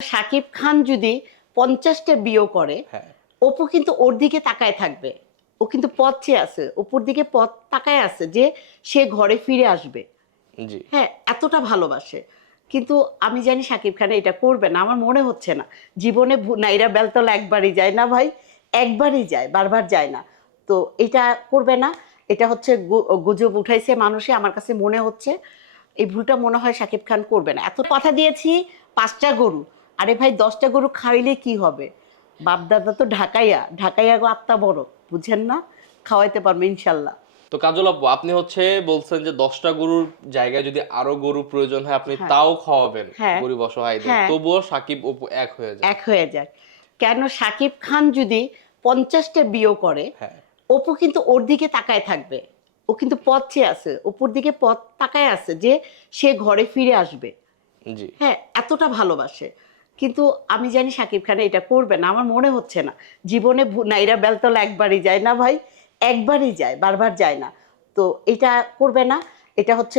শাকিব খান যদি 50টা বিয়ে করে, হ্যাঁ অপু কিন্তু ওর দিকে তাকায় থাকবে। ও কিন্তু পথ চেয়ে আছে, অপুর দিকে পথ তাকায় আছে যে সে ঘরে ফিরে আসবে। জি হ্যাঁ, এতটা ভালোবাসে। কিন্তু আমি জানি শাকিব খান এটা করবে না, আমার মনে হচ্ছে না। জীবনে নাইরা বেলতলা একবারই যায় না ভাই, একবারই যায়, বারবার যায় না। তো এটা করবে না। এটা হচ্ছে গুজব উঠাইছে মানুষে, আমার কাছে মনে হচ্ছে এই ভুলটা মনে হয় শাকিব খান করবে না। এত কথা দিয়েছি 5টা গরু, আরে ভাই 10টা গরু খাওয়াইলে কি হবে? বাপদাদা তো ঢাকাইয়া, ঢাকাইয়া গো আত্মা বড়, বুঝেন না? খাওয়াইতে পারবে ইনশাল্লাহ। তো কাজল আপু আপনি বলছেন যে 10টা গরুর জায়গায় যদি আরো গরু প্রয়োজন হয় আপনি হ্যাঁ, তাও খাওয়াবেন হ্যাঁ, গরিব অসহায়দের, হ্যাঁ, তবুও সাকিব অপু এক হয়ে যায়। এক হয়ে যায়। কেন শাকিব খান যদি 50টা বিয়ে করে, হ্যাঁ অপু কিন্তু ওর দিকে তাকায় থাকবে। ও কিন্তু পথ চেয়ে আছে, অপুর দিকে পথ তাকায় আছে যে সে ঘরে ফিরে আসবে। জি হ্যাঁ, এতটা ভালোবাসে। কিন্তু আমি জানি শাকিব খান এটা করবে না, আমার মনে হচ্ছে না। জীবনে নাইরা বেলতলা একবারই যায় না ভাই, একবারই যায়, বারবার যায় না। তো এটা করবে না। এটা হচ্ছে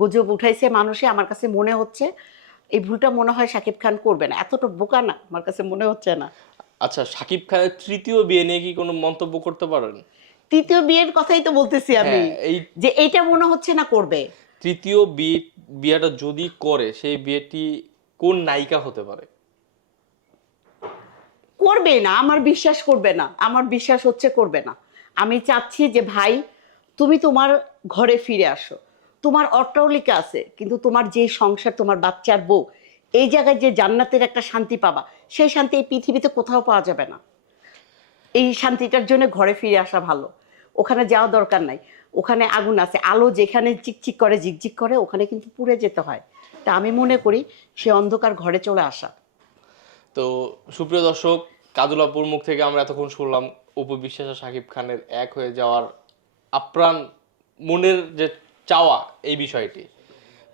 গুজব উঠাইছে মানুষে, আমার কাছে মনে হচ্ছে এই ভুলটা মনে হয় শাকিব খান করবে না। এতটা বোকা না, আমার কাছে মনে হচ্ছে না। আচ্ছা, সাকিব খানের তৃতীয় বিয়ে নিয়ে কি কোনো মন্তব্য করতে পারেন? তৃতীয় বিয়ের কথাই তো বলতেছি আমি, হ্যাঁ, এই যে এইটা মনে হচ্ছে না করবে। তৃতীয় বিয়েটা যদি করে সেই বিয়েটি কোন নায়িকা হতে পারে? করবে না, আমার বিশ্বাস করবে না, আমার বিশ্বাস হচ্ছে করবে না। আমি চাচ্ছি যে ভাই, তুমি তোমার ঘরে ফিরে আসো। তোমার অট্টালিকা আছে, কিন্তু তোমার যে সংসার, তোমার বাচ্চার বউ, এই জায়গায় যে জান্নাতের একটা শান্তি পাবা, সেই শান্তি এই পৃথিবীতে কোথাও পাওয়া যাবে না। এই শান্তিটার জন্য ঘরে ফিরে আসা ভালো। ওখানে যাওয়া দরকার নাই। ওখানে আগুন আছে, আলো যেখানে চিকচিক করে, ঝিকঝিক করে, ওখানে কিন্তু পুড়ে যেতে হয়। তা আমি মনে করি সে অন্ধকার ঘরে চলে আসা। তো সুপ্রিয় দর্শক, কাজল আপুর মুখ থেকে আমরা এতক্ষণ শুনলাম অপু বিশ্বাস আর শাকিব খানের এক হয়ে যাওয়ার আপ্রাণ মনের যে চাওয়া এই বিষয়টি।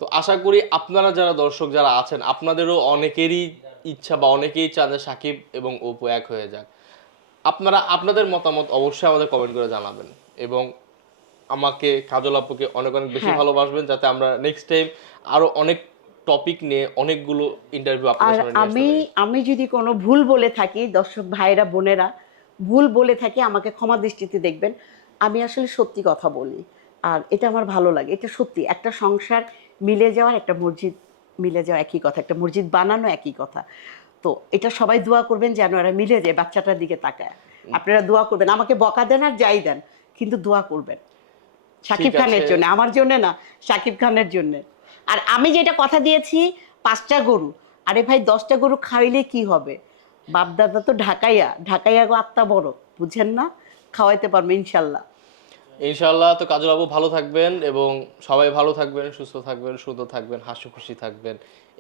তো আশা করি আপনারা যারা দর্শক যারা আছেন আপনাদেরও অনেকেরই ইচ্ছা বা অনেকেই চান যে শাকিব এবং অপু এক হয়ে যাক। আপনারা আপনাদের মতামত অবশ্যই আমাদের কমেন্ট করে জানাবেন এবং আমাকে কাজল আপুকে অনেক অনেক বেশি হ্যাঁ, ভালোবাসবেন যাতে আমরা নেক্সট টাইম আরো অনেক টপিক নিয়ে অনেকগুলো ইন্টারভিউ আপনাদের আর সামনে নিয়ে আসতে আমি পারি। আমি যদি কোনো ভুল বলে থাকি, দর্শক ভাইরা বোনেরা, ভুল বলে থাকি আমাকে ক্ষমা দৃষ্টিতে দেখবেন। আমি আসলে সত্যি কথা বলি, আর এটা আমার ভালো লাগে। এটা সত্যি, একটা সংসার মিলে যাওয়ার, একটা মসজিদ মিলে যাওয়া একই কথা, একটা মসজিদ বানানো একই কথা। তো এটা সবাই দোয়া করবেন যেন এরা মিলে যায়, বাচ্চাটার দিকে তাকায়। আপনারা দোয়া করবেন, আমাকে বকা দেন আর যাই দেন, কিন্তু দোয়া করবেন ঠিক শাকিব আছে। খানের জন্য, আমার জন্য না, শাকিব খানের জন্য। আর আমি যেটা কথা দিয়েছি 5টা গরু, আরে ভাই 10টা গরু খাওয়াইলে কি হবে? বাপদাদা তো ঢাকাইয়া, ঢাকাইয়া গো আত্মা বড়, বুঝেন না? খাওয়াইতে পারবে ইনশাল্লাহ। ইনশাআল্লাহ। তো কাজল বাবু ভালো থাকবেন এবং সবাই ভালো থাকবেন, সুস্থ থাকবেন, সুন্দর থাকবেন, হাসি খুশি থাকবেন,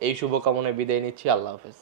এই শুভকামনায় বিদায় নিচ্ছি। আল্লাহ হাফেজ।